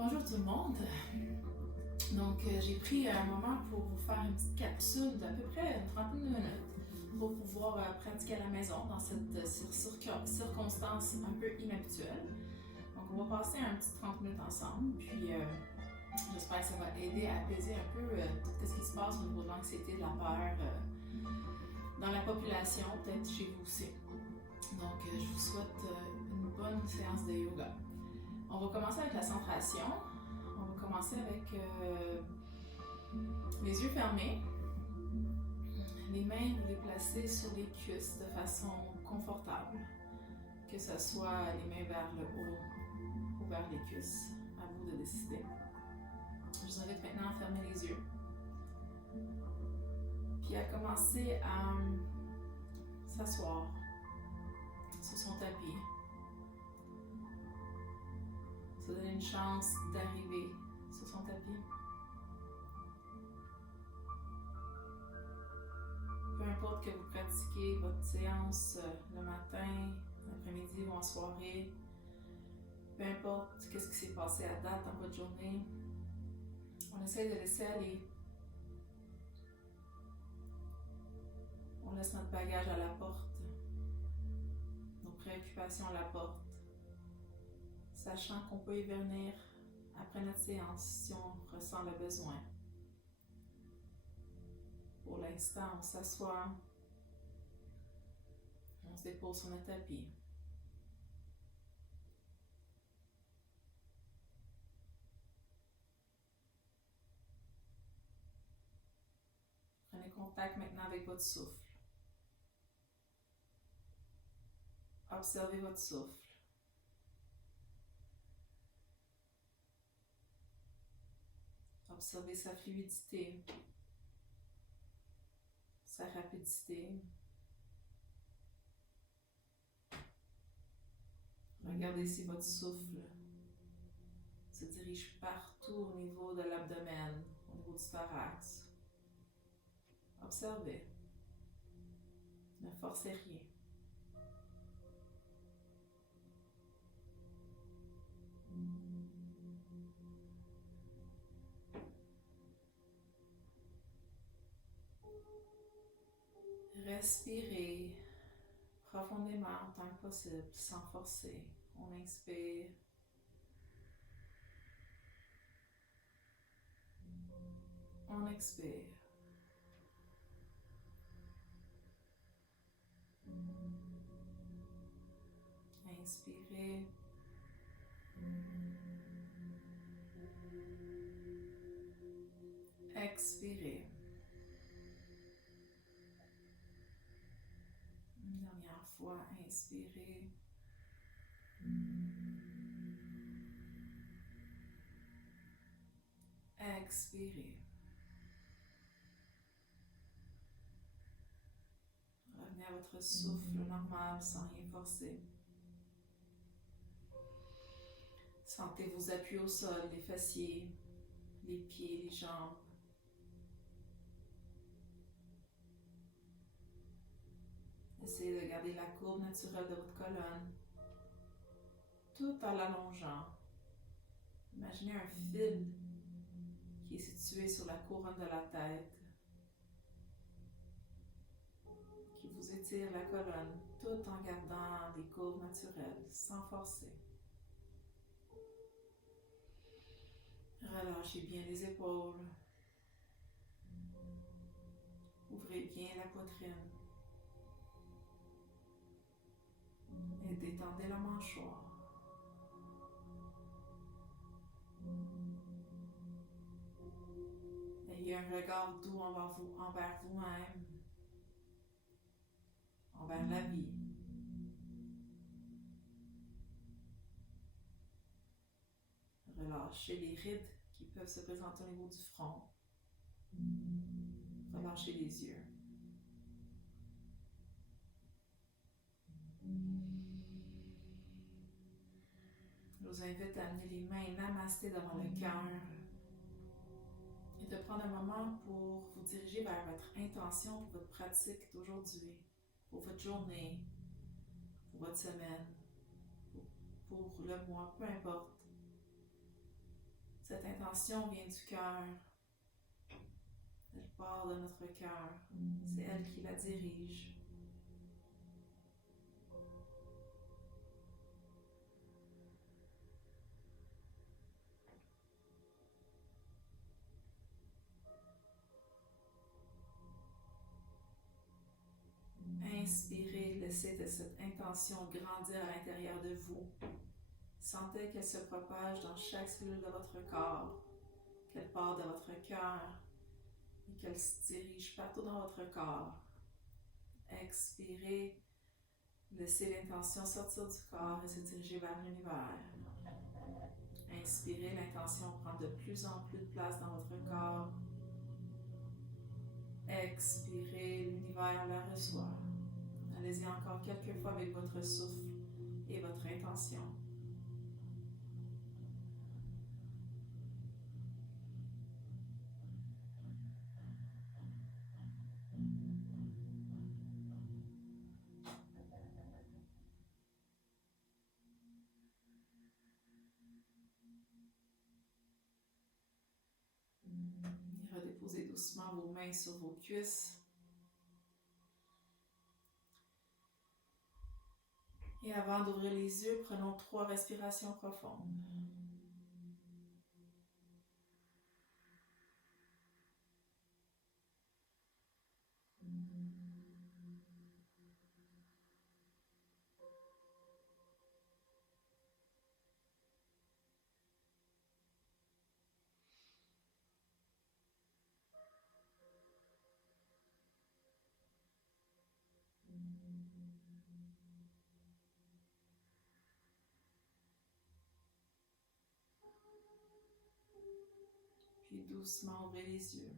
Bonjour tout le monde. Donc j'ai pris un moment pour vous faire une petite capsule d'à peu près une trentaine de minutes pour pouvoir pratiquer à la maison dans cette circonstance un peu inhabituelle. Donc on va passer un petit 30 minutes ensemble, puis j'espère que ça va aider à apaiser un peu tout ce qui se passe au niveau de l'anxiété, de la peur dans la population, peut-être chez vous aussi. Donc je vous souhaite une bonne séance de yoga. On va commencer avec la centration. On va commencer avec les yeux fermés. Les mains, vous les placez sur les cuisses de façon confortable. Que ce soit les mains vers le haut ou vers les cuisses. À vous de décider. Je vous invite maintenant à fermer les yeux. Puis à commencer à s'asseoir sur son tapis. Se donner une chance d'arriver sur son tapis. Peu importe que vous pratiquiez votre séance le matin, l'après-midi ou en soirée, peu importe qu'est-ce qui s'est passé à date dans votre journée, on essaie de laisser aller. On laisse notre bagage à la porte, nos préoccupations à la porte, sachant qu'on peut y venir après notre séance si on ressent le besoin. Pour l'instant, on s'assoit, on se dépose sur notre tapis. Prenez contact maintenant avec votre souffle. Observez votre souffle. Observez sa fluidité, sa rapidité. Regardez si votre souffle se dirige partout au niveau de l'abdomen, au niveau du thorax. Observez. Ne forcez rien. Respirez profondément autant que possible, sans forcer. On inspire. On expire. Inspirez. Expirez. Une dernière fois, inspirez. Expirez. Revenez à votre souffle normal sans rien forcer. Sentez vos appuis au sol, les fessiers, les pieds, les jambes. Essayez de garder la courbe naturelle de votre colonne, tout en l'allongeant. Imaginez un fil qui est situé sur la couronne de la tête, qui vous étire la colonne, tout en gardant des courbes naturelles, sans forcer. Relâchez bien les épaules. Ouvrez bien la poitrine. Et détendez la mâchoire. Ayez un regard doux envers vous-même, envers la vie. Relâchez les rides qui peuvent se présenter au niveau du front. Relâchez les yeux. Je vous invite à amener les mains namasté devant le cœur et de prendre un moment pour vous diriger vers votre intention pour votre pratique d'aujourd'hui, pour votre journée, pour votre semaine, pour le mois, peu importe. Cette intention vient du cœur. Elle part de notre cœur. C'est elle qui la dirige. Inspirez, laissez cette intention grandir à l'intérieur de vous. Sentez qu'elle se propage dans chaque cellule de votre corps, qu'elle part de votre cœur et qu'elle se dirige partout dans votre corps. Expirez, laissez l'intention sortir du corps et se diriger vers l'univers. Inspirez, l'intention prend de plus en plus de place dans votre corps. Expirez, l'univers la reçoit. Allez-y encore quelques fois avec votre souffle et votre intention. Redéposez doucement vos mains sur vos cuisses. Et avant d'ouvrir les yeux, prenons 3 respirations profondes. Puis doucement ouvrez les yeux.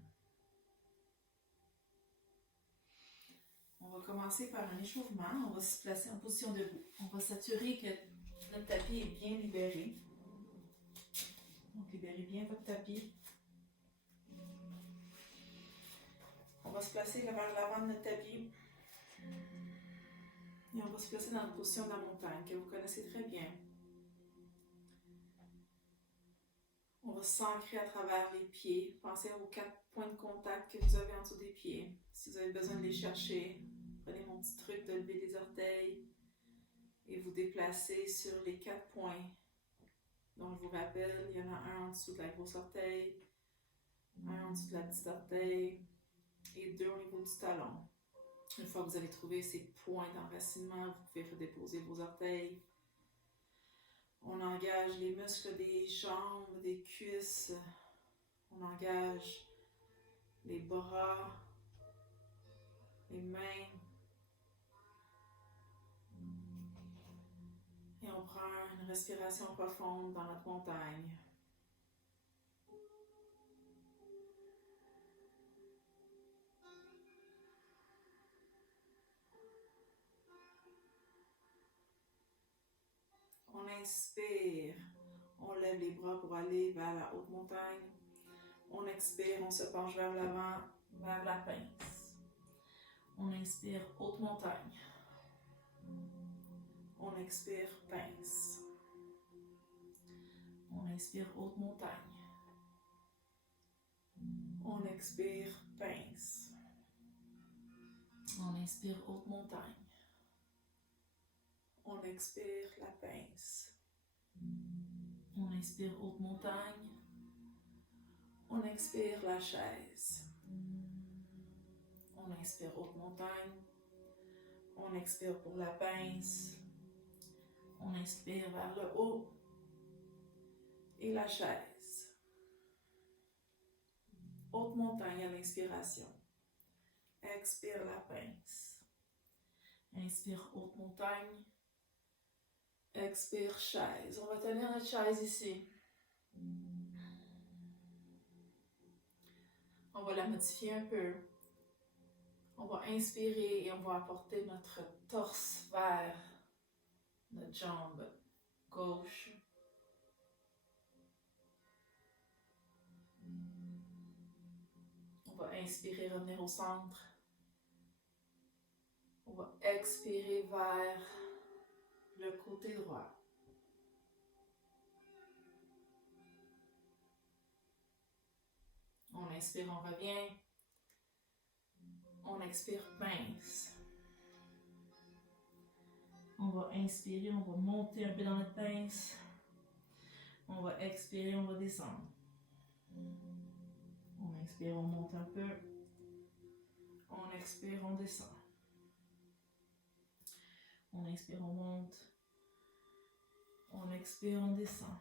On va commencer par un échauffement. On va se placer en position debout. On va s'assurer que notre tapis est bien libéré. Donc, libérez bien votre tapis. On va se placer vers l'avant de notre tapis. Et on va se placer dans la position de la montagne, que vous connaissez très bien. On va s'ancrer à travers les pieds. Pensez aux 4 points de contact que vous avez en dessous des pieds. Si vous avez besoin de les chercher, prenez mon petit truc de lever les orteils et vous déplacez sur les 4 points. Donc, je vous rappelle, il y en a un en dessous de la grosse orteil, un en dessous de la petite orteil et 2 au niveau du talon. Une fois que vous avez trouvé ces points d'enracinement, vous pouvez redéposer vos orteils. On engage les muscles des jambes, des cuisses. On engage les bras, les mains. Et on prend une respiration profonde dans notre montagne. On inspire, on lève les bras pour aller vers la haute montagne. On expire, on se penche vers l'avant, vers la pince. On inspire, haute montagne. On expire, pince. On inspire, haute montagne. On expire, pince. On inspire, haute montagne. On expire, la pince. On inspire, haute montagne. On expire, la chaise. On inspire, haute montagne. On expire pour la pince. On inspire vers le haut. Et la chaise. Haute montagne à l'inspiration. Expire la pince. Inspire, haute montagne. Expire, chaise. On va tenir notre chaise ici. On va la modifier un peu. On va inspirer et on va apporter notre torse vers notre jambe gauche. va inspirer, revenir au centre. On va expirer vers le côté droit. On inspire, on revient. On expire, pince. On va inspirer, on va monter un peu dans notre pince. On va expirer, on va descendre. On inspire, on monte un peu. On expire, on descend. On inspire, on monte. On expire, on descend.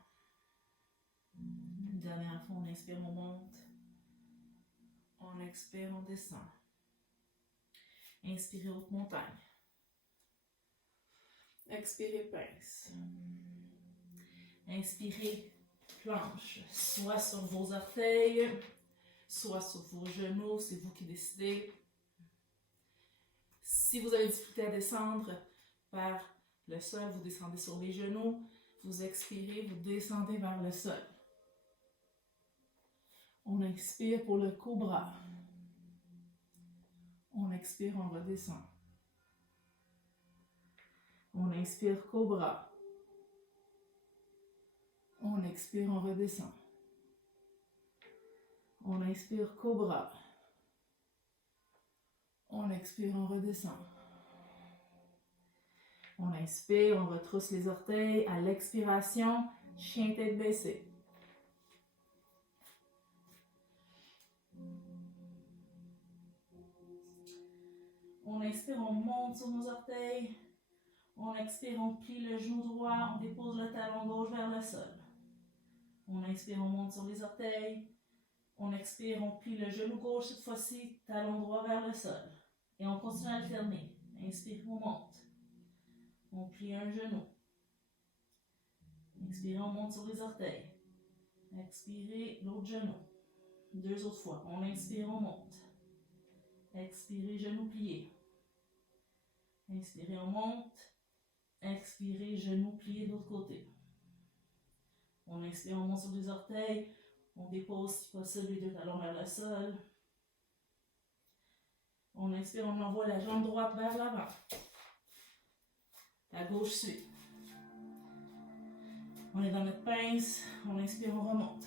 Une dernière fois, on inspire, on monte. On expire, on descend. Inspirez, haute montagne. Expirez, pince. Inspirez, planche. Soit sur vos orteils, soit sur vos genoux, c'est vous qui décidez. Si vous avez difficulté à descendre vers le sol, vous descendez sur les genoux. Vous expirez, vous descendez vers le sol. On inspire pour le cobra. On expire, on redescend. On inspire, cobra. On expire, on redescend. On inspire, cobra. On expire, on redescend. On inspire, on retrousse les orteils. À l'expiration, chien tête baissée. On inspire, on monte sur nos orteils. On expire, on plie le genou droit, on dépose le talon gauche vers le sol. On inspire, on monte sur les orteils. On expire, on plie le genou gauche cette fois-ci, talon droit vers le sol. Et on continue à alterner. Inspire, on monte. On plie un genou. Expirez, on monte sur les orteils. Expirez, l'autre genou. 2 autres fois. On inspire, on monte. Expirez, genou plié. Inspirez, on monte. Expirez, genou plié de l'autre côté. On inspire, on monte sur les orteils. On dépose, si possible, les 2 talons vers le sol. On inspire, on envoie la jambe droite vers l'avant. La gauche suit. On est dans notre pince. On inspire, on remonte.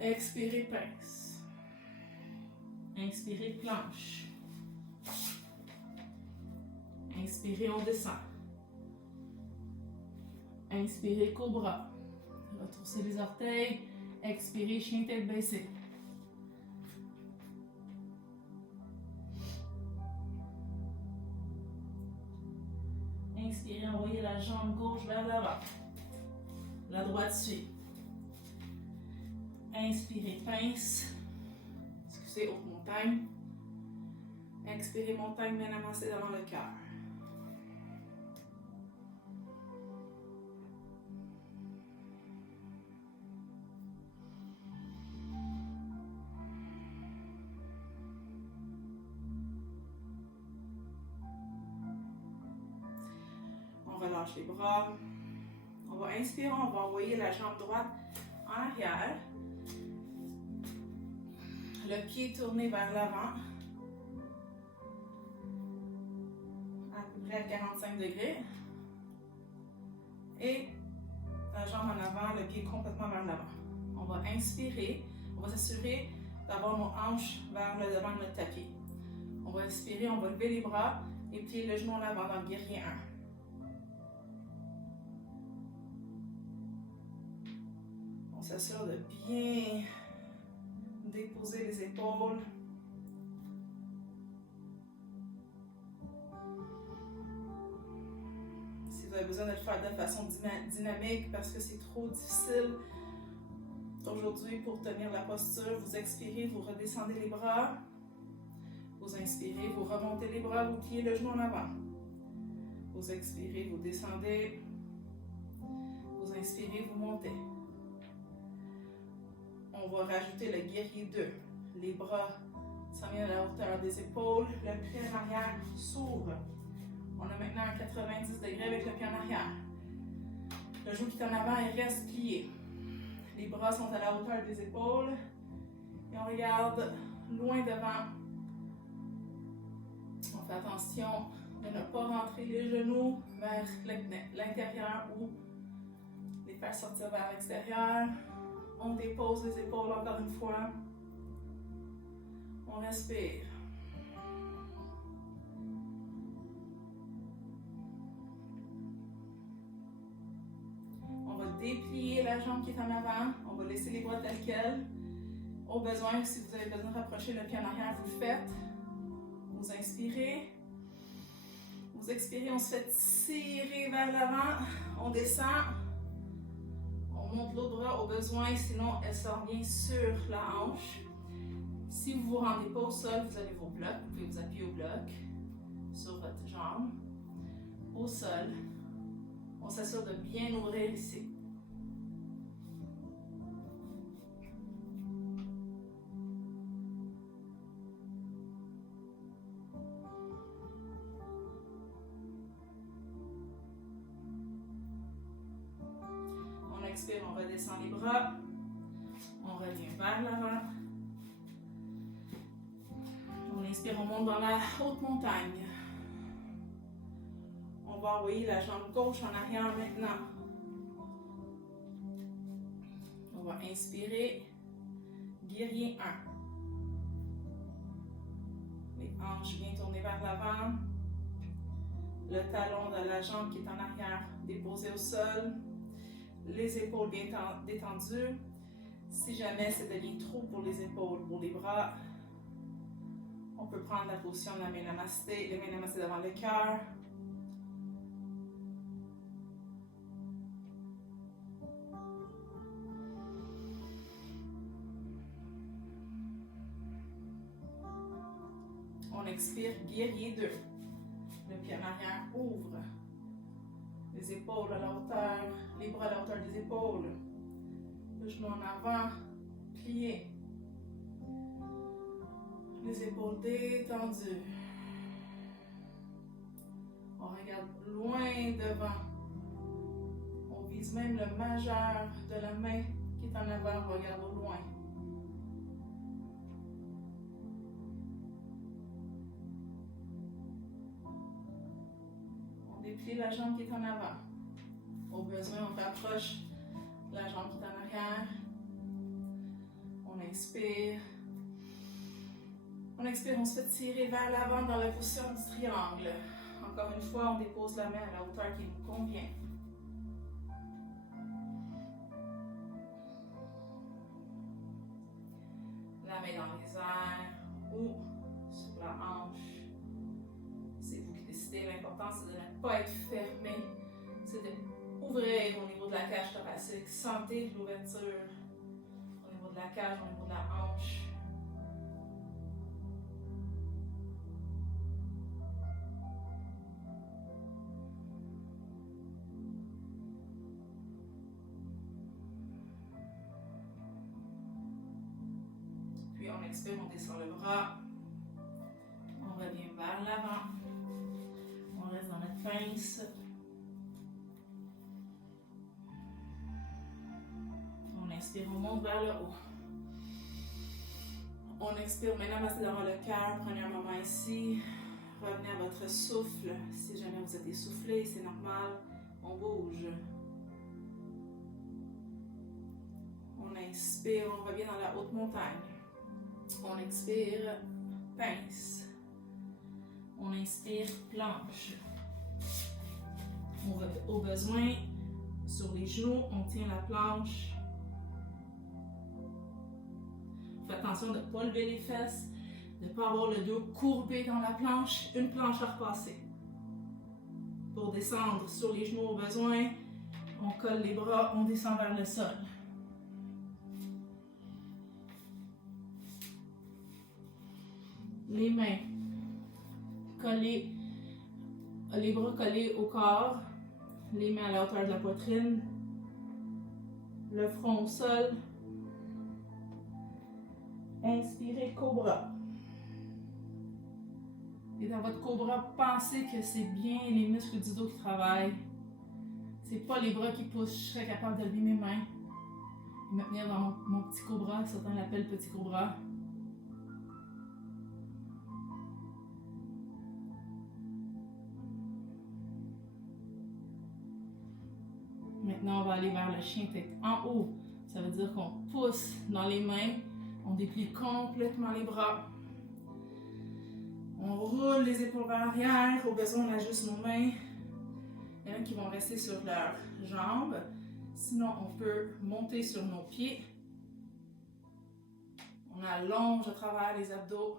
Expirez, pince. Inspirez, planche. Inspirez, on descend. Inspirez, cobra. Retroussez les orteils. Expirez, chien tête baissée. Inspirez, envoyez la jambe gauche vers l'avant. La droite suit. Inspirez, pince. Excusez, haute montagne. Expirez, montagne bien avancée devant le cœur. On relâche les bras. On va inspirer, on va envoyer la jambe droite en arrière. Le pied tourné vers l'avant. À peu près à 45 degrés. Et la jambe en avant, le pied complètement vers l'avant. On va inspirer. On va s'assurer d'avoir nos hanches vers le devant de notre tapis. On va inspirer, on va lever les bras et plier le genou en avant dans le guerrier 1. On s'assure de bien déposer les épaules. Si vous avez besoin de le faire de façon dynamique parce que c'est trop difficile aujourd'hui pour tenir la posture, vous expirez, vous redescendez les bras. Vous inspirez, vous remontez les bras, vous pliez le genou en avant. Vous expirez, vous descendez. Vous inspirez, vous montez. On va rajouter le guerrier 2. Les bras s'en viennent à la hauteur des épaules. Le pied en arrière s'ouvre. On est maintenant à 90 degrés avec le pied en arrière. Le genou qui est en avant, il reste plié. Les bras sont à la hauteur des épaules. Et on regarde loin devant. On fait attention de ne pas rentrer les genoux vers l'intérieur ou les faire sortir vers l'extérieur. On dépose les épaules encore une fois. On respire. On va déplier la jambe qui est en avant. On va laisser les bras tels quels. Au besoin, si vous avez besoin de rapprocher le pied en arrière, vous le faites. Vous inspirez. Vous expirez, on se fait tirer vers l'avant. On descend. On monte l'autre bras au besoin, sinon elle sort bien sur la hanche. Si vous ne vous rendez pas au sol, vous avez vos blocs. Vous pouvez vous appuyer au bloc sur votre jambe. Au sol. On s'assure de bien ouvrir ici. On expire, on redescend les bras. On revient vers l'avant. On inspire, on monte dans la haute montagne. On va envoyer la jambe gauche en arrière maintenant. On va inspirer, guerrier 1. Les hanches bien tournées vers l'avant. Le talon de la jambe qui est en arrière déposé au sol. Les épaules bien détendues. Si jamais c'est devient trop pour les épaules, pour les bras, on peut prendre la position de la main namasté, les mains namasté devant le cœur. On expire, guerrier 2. Le pied en arrière ouvre. Les épaules à la hauteur, les bras à la hauteur des épaules. Le genou en avant, plié. Les épaules détendues. On regarde loin devant. On vise même le majeur de la main qui est en avant. On regarde au loin. On déplie la jambe qui est en avant. Au besoin, on rapproche la jambe qui est en arrière. On inspire. On expire, on se fait tirer vers l'avant dans la position du triangle. Encore une fois, on dépose la main à la hauteur qui nous convient. La main dans les airs ou sur la hanche. C'est vous qui décidez. L'important, c'est de ne pas être fermé. C'est d'ouvrir au niveau de la cage thoracique. Sentez l'ouverture au niveau de la cage, au niveau de la hanche. Puis on expire, on descend le bras. On revient vers l'avant. On reste dans notre pince. On inspire, on monte vers le haut. On expire, maintenant massez devant le cœur. Prenez un moment ici. Revenez à votre souffle. Si jamais vous êtes essoufflé, c'est normal. On bouge. On inspire, on revient dans la haute montagne. On expire, pince. On inspire, planche. Au besoin, sur les genoux, on tient la planche. Faites attention de ne pas lever les fesses, de ne pas avoir le dos courbé dans la planche, une planche à repasser. Pour descendre sur les genoux au besoin, on colle les bras, on descend vers le sol. Les mains collées, les bras collés au corps, les mains à la hauteur de la poitrine, le front au sol. Inspirez, cobra. Et dans votre cobra, pensez que c'est bien les muscles du dos qui travaillent. C'est pas les bras qui poussent. Je serais capable de lever mes mains. me tenir dans mon petit cobra, certains l'appellent petit cobra. Maintenant, on va aller vers le chien tête en haut. Ça veut dire qu'on pousse dans les mains, on déplie complètement les bras. On roule les épaules vers l'arrière. Au besoin, on ajuste nos mains. Il y en a qui vont rester sur leurs jambes. Sinon, on peut monter sur nos pieds. On allonge à travers les abdos.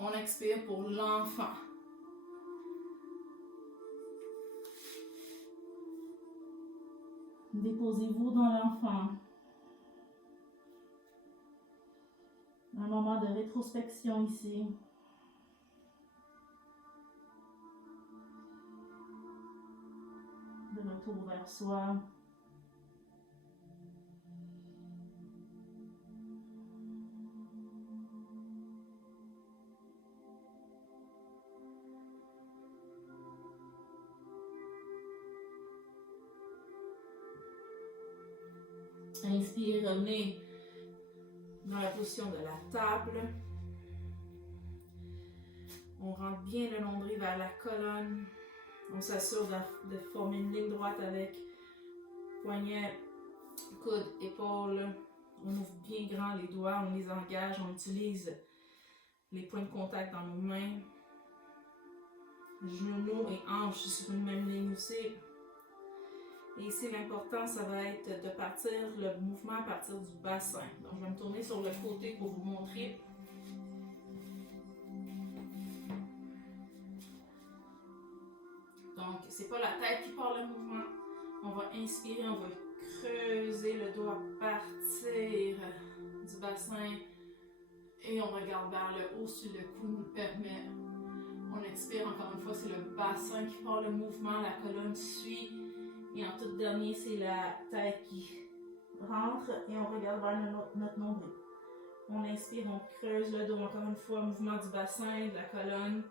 On expire pour l'enfant. Déposez-vous dans l'enfant. Un moment de rétrospection ici. De retour vers soi. Inspire, revenez dans la position de la table. On rentre bien le nombril vers la colonne. On s'assure de former une ligne droite avec poignet, coude, épaule. On ouvre bien grand les doigts, on les engage, on utilise les points de contact dans nos mains. Genoux et hanches sur une même ligne aussi. Et ici, l'important, ça va être de partir le mouvement à partir du bassin. Donc, je vais me tourner sur le côté pour vous montrer. Donc, c'est pas la tête qui part le mouvement. On va inspirer, on va creuser le doigt, partir du bassin. Et on regarde vers le haut si le cou nous le permet. On expire encore une fois, c'est le bassin qui part le mouvement, la colonne suit. Et en tout dernier, c'est la tête qui rentre et on regarde vers notre nombril. On inspire, on creuse le dos, encore une fois, mouvement du bassin, de la colonne.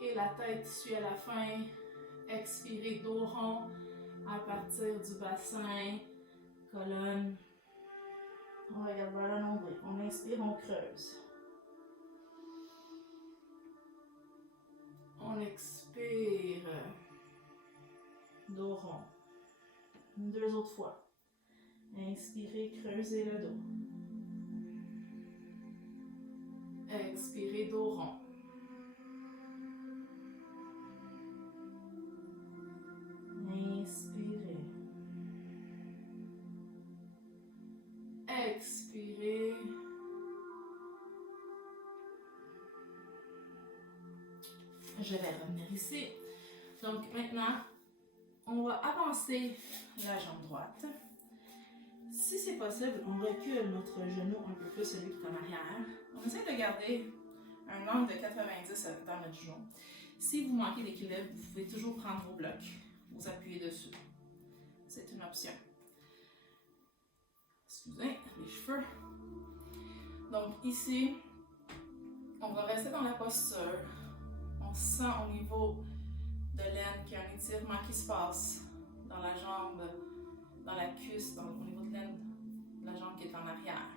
Et la tête suit à la fin. Expirez, dos rond à partir du bassin, colonne. On regarde vers le nombril. On inspire, on creuse. On expire, dos rond. 2 autres fois. Inspirez, creusez le dos. Expirez, dos rond. Inspirez. Expirez. Je vais revenir ici. Donc maintenant, on va avancer la jambe droite. Si c'est possible, on recule notre genou un peu plus, celui qui est en arrière. On essaie de garder un angle de 90 dans notre genou. Si vous manquez d'équilibre, vous pouvez toujours prendre vos blocs, vous appuyer dessus. C'est une option. Excusez, les cheveux. Donc ici, on va rester dans la posture. On sent au niveau de l'aine qu'il y a un étirement qui se passe dans la jambe, dans la cuisse, au niveau de l'aine de la jambe qui est en arrière.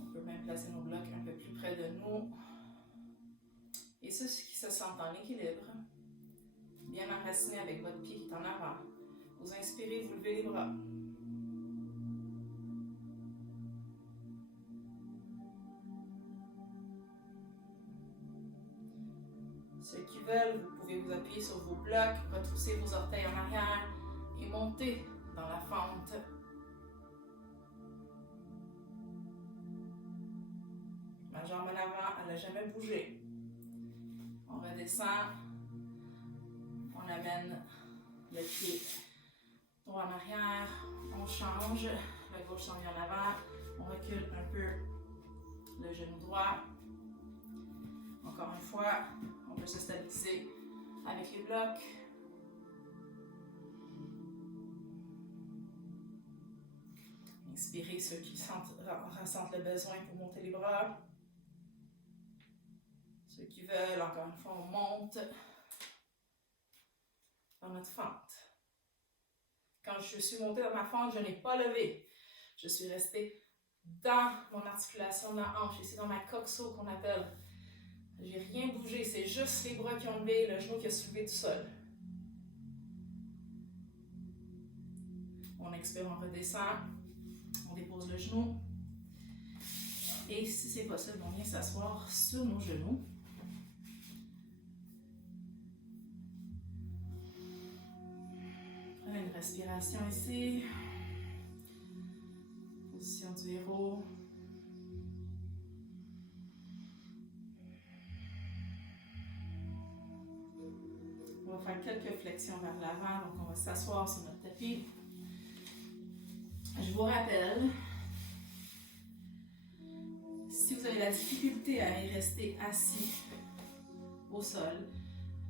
On peut même placer nos blocs un peu plus près de nous. Et ceux qui se sentent en équilibre, bien enracinés avec votre pied qui est en avant, vous inspirez, vous levez les bras. Ceux qui veulent, vous pouvez vous appuyer sur vos blocs, retrousser vos orteils en arrière et monter dans la fente. Ma jambe en avant, elle n'a jamais bougé. On redescend, on amène le pied droit en arrière, on change, la gauche s'en vient en avant, on recule un peu le genou droit. Encore une fois, on peut se stabiliser avec les blocs. Inspirez ceux qui ressentent le besoin pour monter les bras. Ceux qui veulent, encore une fois, on monte dans notre fente. Quand je suis montée dans ma fente, je n'ai pas levé. Je suis restée dans mon articulation de la hanche, ici dans ma coxo qu'on appelle. J'ai rien bougé, c'est juste les bras qui ont levé, le genou qui a soulevé du sol. On expire, on redescend, on dépose le genou. Et si c'est possible, on vient s'asseoir sur nos genoux. Prenez une respiration ici. Position du héros. On va faire quelques flexions vers l'avant, donc on va s'asseoir sur notre tapis. Je vous rappelle, si vous avez la difficulté à y rester assis au sol,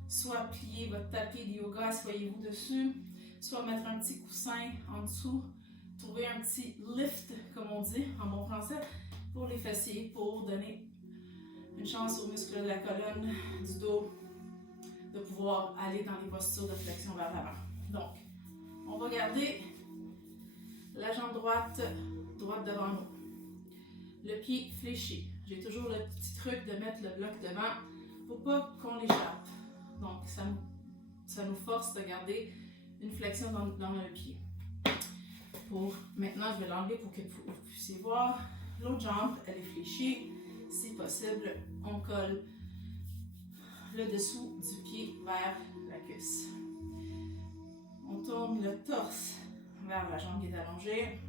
soit plier votre tapis de yoga, asseyez-vous dessus, soit mettre un petit coussin en dessous, trouver un petit lift, comme on dit en bon français, pour les fessiers, pour donner une chance aux muscles de la colonne, du dos, de pouvoir aller dans les postures de flexion vers l'avant. Donc, on va garder la jambe droite devant nous. Le pied fléchi. J'ai toujours le petit truc de mettre le bloc devant. Il ne faut pas qu'on l'échappe. Donc, ça nous force de garder une flexion dans le pied. Maintenant, je vais l'enlever pour que vous puissiez voir. L'autre jambe, elle est fléchie. Si possible, on colle le dessous du pied vers la cuisse. On tourne le torse vers la jambe qui est allongée.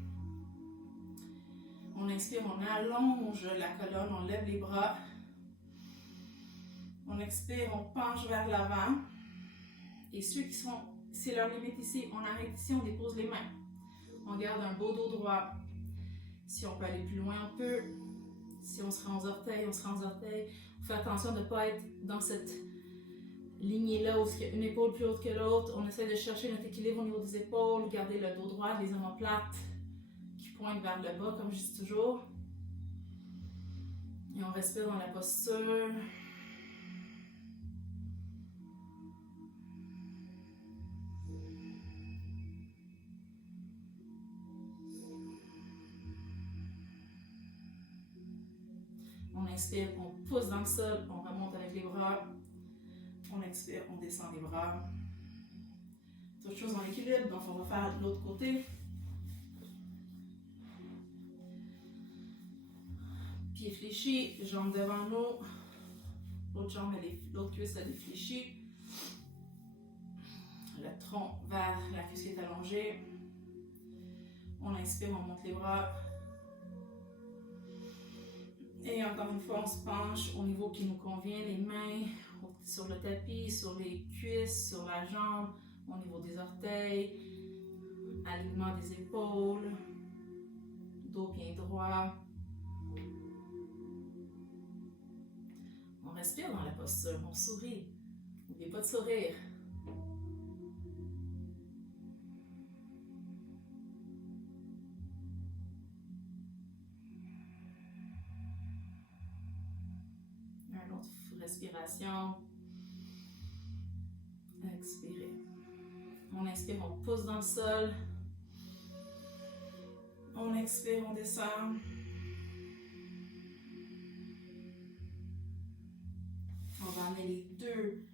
On inspire, on allonge la colonne, on lève les bras. On expire, on penche vers l'avant. Et ceux qui sont, c'est leur limite ici, on arrête ici, on dépose les mains. On garde un beau dos droit. Si on peut aller plus loin, on peut. Si on se rend aux orteils, on se rend aux orteils. On fait attention de ne pas être dans cette lignée-là où il y a une épaule plus haute que l'autre. On essaie de chercher notre équilibre au niveau des épaules, garder le dos droit, les omoplates qui pointent vers le bas, comme je dis toujours. Et on respire dans la posture. On inspire, on pousse dans le sol, on remonte avec les bras. On expire, on descend les bras. Toute chose en équilibre, donc on va faire de l'autre côté. Pied fléchi, jambe devant nous. L'autre cuisse elle est fléchie. Le tronc vers la cuisse qui est allongée. On inspire, on monte les bras. Et encore une fois, on se penche au niveau qui nous convient, les mains sur le tapis, sur les cuisses, sur la jambe, au niveau des orteils, alignement des épaules, dos bien droit. On respire dans la posture, on sourit. N'oubliez pas de sourire. Une autre respiration. Expirez. On inspire, on pousse dans le sol. On expire, on descend. On va amener les deux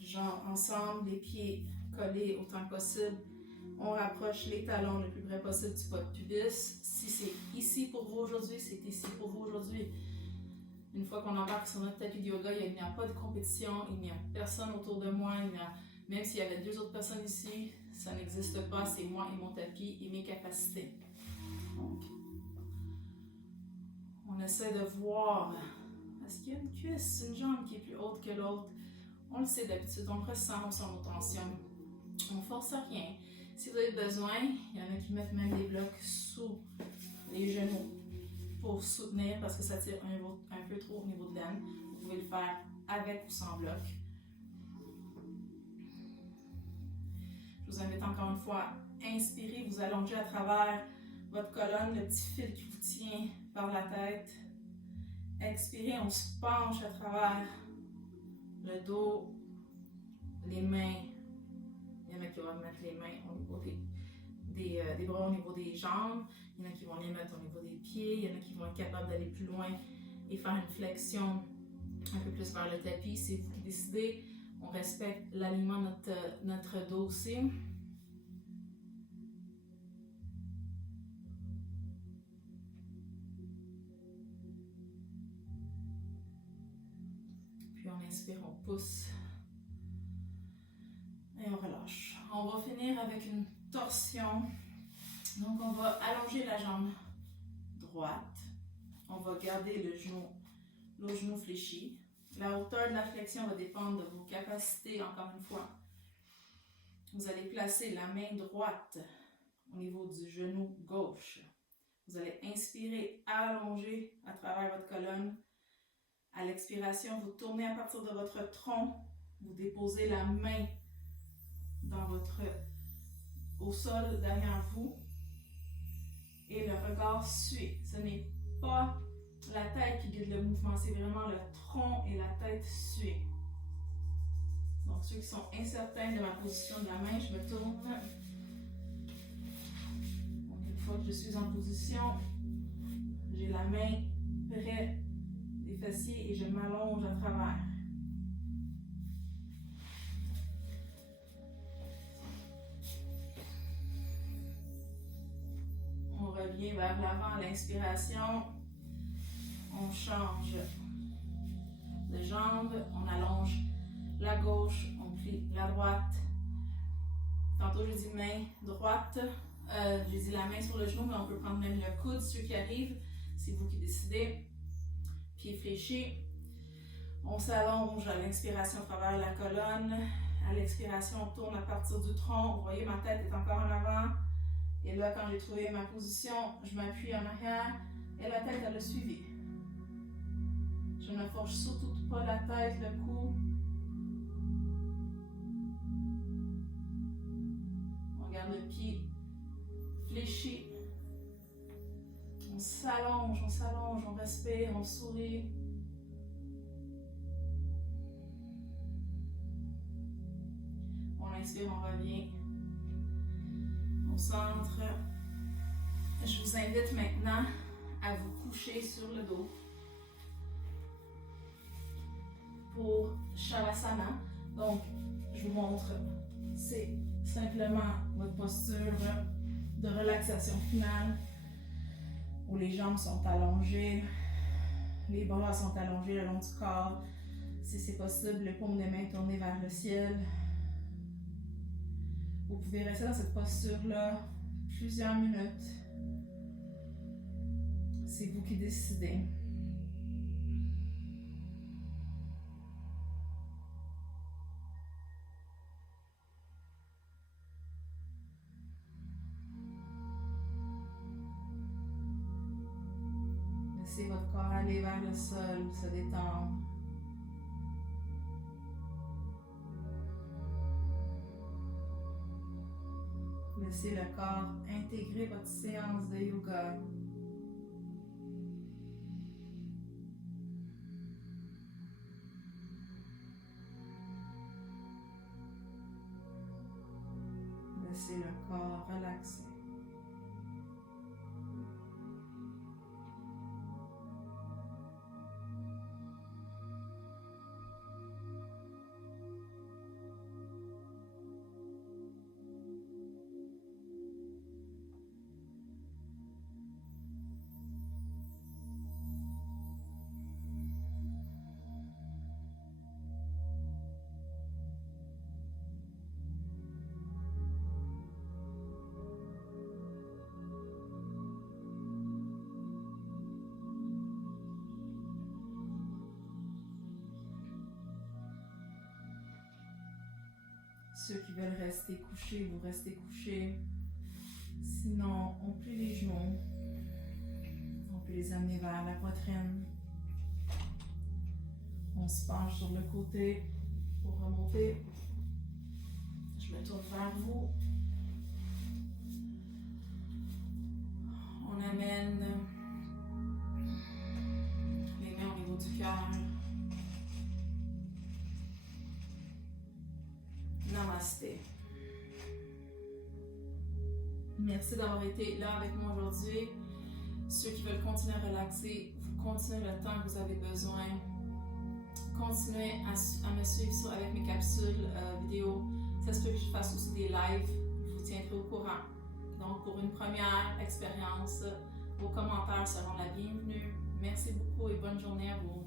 jambes ensemble, les pieds collés autant que possible. On rapproche les talons le plus près possible du bas de pubis. Si c'est ici pour vous aujourd'hui, c'est ici pour vous aujourd'hui. Une fois qu'on embarque sur notre tapis de yoga, il n'y a pas de compétition, il n'y a personne autour de moi, même s'il y avait 2 autres personnes ici, ça n'existe pas, c'est moi et mon tapis et mes capacités. Donc, on essaie de voir, est-ce qu'il y a une cuisse, une jambe qui est plus haute que l'autre? On le sait d'habitude, on le ressent, on sent nos tensions. On ne force rien. Si vous avez besoin, il y en a qui mettent même des blocs sous les genoux pour soutenir parce que ça tire un peu trop au niveau de l'aine. Vous pouvez le faire avec ou sans bloc. Je vous invite encore une fois à inspirer, vous allonger à travers votre colonne, le petit fil qui vous tient par la tête. Expirez, on se penche à travers le dos, les mains. Il y en a qui vont mettre les mains au niveau des bras, au niveau des jambes. Il y en a qui vont les mettre au niveau des pieds. Il y en a qui vont être capables d'aller plus loin et faire une flexion un peu plus vers le tapis. C'est vous qui décidez. On respecte l'alignement de notre dos aussi. Puis on inspire, on pousse. Et on relâche. On va finir avec une torsion. Donc on va allonger la jambe droite. On va garder le genou fléchi. La hauteur de la flexion va dépendre de vos capacités, encore une fois. Vous allez placer la main droite au niveau du genou gauche. Vous allez inspirer, allonger à travers votre colonne. À l'expiration, vous tournez à partir de votre tronc. Vous déposez la main au sol derrière vous. Et le regard suit. Ce n'est pas la tête qui guide le mouvement, c'est vraiment le tronc et la tête suit. Donc ceux qui sont incertains de ma position de la main, je me tourne. Donc une fois que je suis en position, j'ai la main près des fessiers et je m'allonge à travers. On revient vers l'avant à l'inspiration. On change de jambe, on allonge la gauche, on plie la droite. Tantôt, je dis main droite, je dis la main sur le genou, mais on peut prendre même le coude, ceux qui arrivent, c'est vous qui décidez. Pied fléchi. On s'allonge à l'inspiration à travers la colonne. À l'expiration, on tourne à partir du tronc. Vous voyez, ma tête est encore en avant. Et là, quand j'ai trouvé ma position, je m'appuie en arrière et la tête, elle a suivi. Je ne force surtout pas la tête, le cou. On garde le pied fléchi. On s'allonge, on respire, on sourit. On inspire, on revient au centre. Je vous invite maintenant à vous coucher sur le dos pour Shavasana. Donc, je vous montre, c'est simplement votre posture de relaxation finale où les jambes sont allongées, les bras sont allongés le long du corps. Si c'est possible, les paumes des mains tournées vers le ciel. Vous pouvez rester dans cette posture-là plusieurs minutes. C'est vous qui décidez. Laissez votre corps aller vers le sol, se détendre. Laissez le corps intégrer votre séance de yoga. Laissez le corps relaxer. Ceux qui veulent rester couchés, vous restez couchés. Sinon, on plie les genoux. On peut les amener vers la poitrine. On se penche sur le côté pour remonter. Je me tourne vers vous. amène les mains au niveau du cœur. Namasté. Merci d'avoir été là avec moi aujourd'hui. Ceux qui veulent continuer à relaxer, vous continuez le temps que vous avez besoin. Continuez à me suivre avec mes capsules vidéo. Ça se peut que je fasse aussi des lives. Je vous tiendrai au courant. Donc, pour une première expérience, vos commentaires seront la bienvenue. Merci beaucoup et bonne journée à vous.